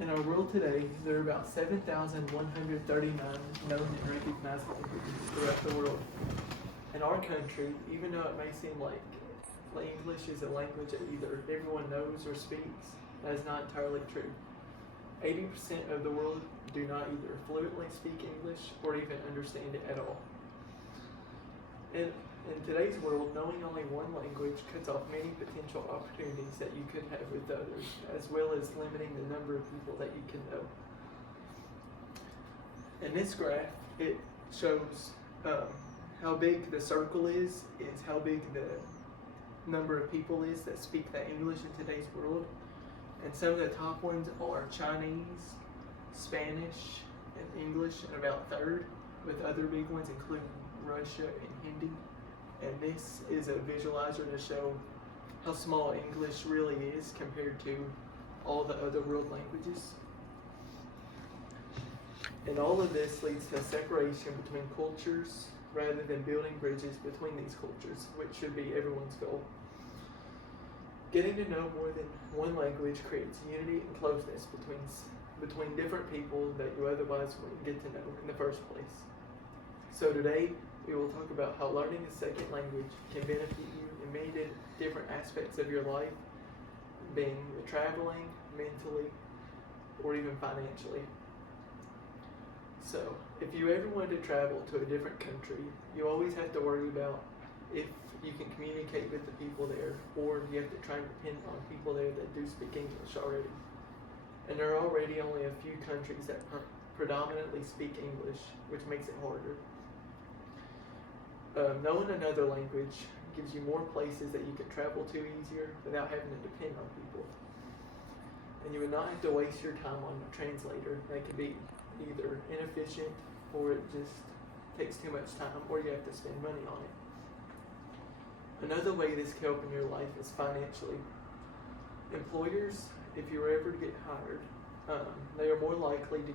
In our world today, there are about 7,139 known and recognized languages throughout the world. In our country, even though it may seem like English is a language that either everyone knows or speaks, that is not entirely true. 80% of the world do not either fluently speak English or even understand it at all. In today's world, knowing only one language cuts off many potential opportunities that you could have with others, as well as limiting the number of people that you can know. In this graph, it shows how big the circle is how big the number of people is that speak that English in today's world. And some of the top ones are Chinese, Spanish, and English, and about third, with other big ones including Russia and Hindi. And this is a visualizer to show how small English really is compared to all the other world languages. And all of this leads to a separation between cultures rather than building bridges between these cultures, which should be everyone's goal. Getting to know more than one language creates unity and closeness between different people that you otherwise wouldn't get to know in the first place. So today, we will talk about how learning a second language can benefit you in many different aspects of your life, being traveling, mentally, or even financially. So, if you ever wanted to travel to a different country, you always have to worry about if you can communicate with the people there, or you have to try and depend on people there that do speak English already. And there are already only a few countries that predominantly speak English, which makes it harder. Knowing another language gives you more places that you can travel to easier without having to depend on people. And you would not have to waste your time on a translator that can be either inefficient or it just takes too much time or you have to spend money on it. Another way this can help in your life is financially. Employers, if you were ever to get hired, they are more likely to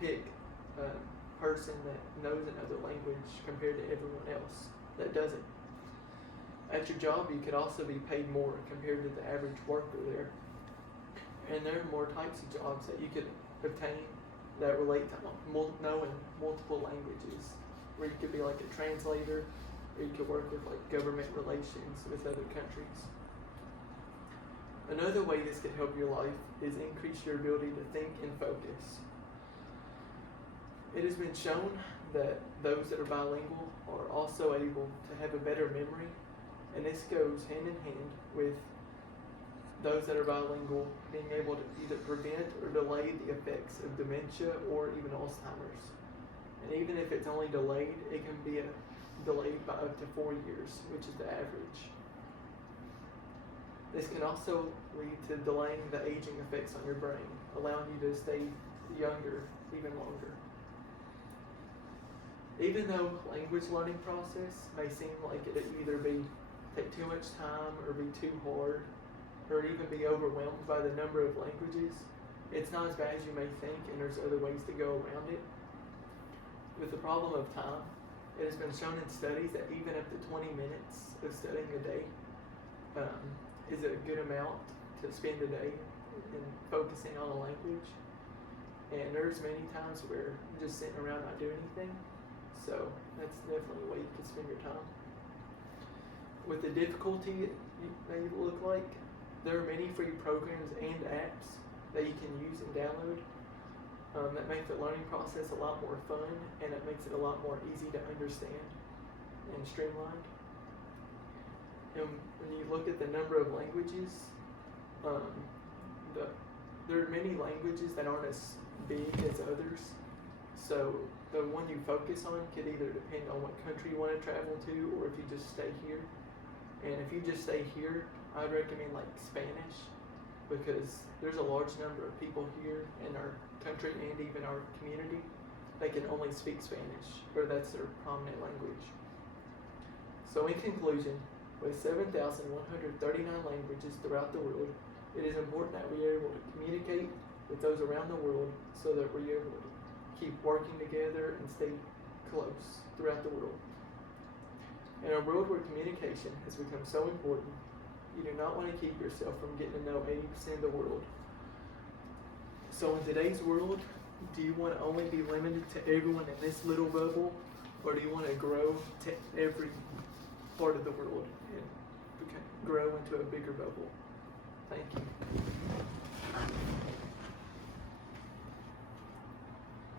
pick a person that knows another language compared to everyone else that doesn't. At your job, you could also be paid more compared to the average worker there. And there are more types of jobs that you could obtain that relate to knowing multiple languages, where you could be like a translator, or you could work with like government relations with other countries. Another way this could help your life is increase your ability to think and focus. It has been shown that those that are bilingual are also able to have a better memory, and this goes hand in hand with those that are bilingual being able to either prevent or delay the effects of dementia or even Alzheimer's. And even if it's only delayed, it can be delayed by up to 4 years, which is the average. This can also lead to delaying the aging effects on your brain, allowing you to stay younger even longer. Even though language learning process may seem like it either take too much time or be too hard, or even be overwhelmed by the number of languages, it's not as bad as you may think, and there's other ways to go around it. With the problem of time, it has been shown in studies that even up to 20 minutes of studying a day is a good amount to spend a day in focusing on a language. And there's many times where you're just sitting around not doing anything. So that's definitely a way you can spend your time. With the difficulty it may look like, there are many free programs and apps that you can use and download that make the learning process a lot more fun, and it makes it a lot more easy to understand and streamlined. And when you look at the number of languages, there are many languages that aren't as big as others. So the one you focus on could either depend on what country you want to travel to, or if you just stay here. And if you just stay here, I'd recommend like Spanish, because there's a large number of people here in our country and even our community that can only speak Spanish, or that's their prominent language. So in conclusion, with 7,139 languages throughout the world, it is important that we are able to communicate with those around the world so that we're able to keep working together and stay close throughout the world. In a world where communication has become so important, you do not want to keep yourself from getting to know 80% of the world. So in today's world, do you want to only be limited to everyone in this little bubble, or do you want to grow to every part of the world and grow into a bigger bubble? Thank you.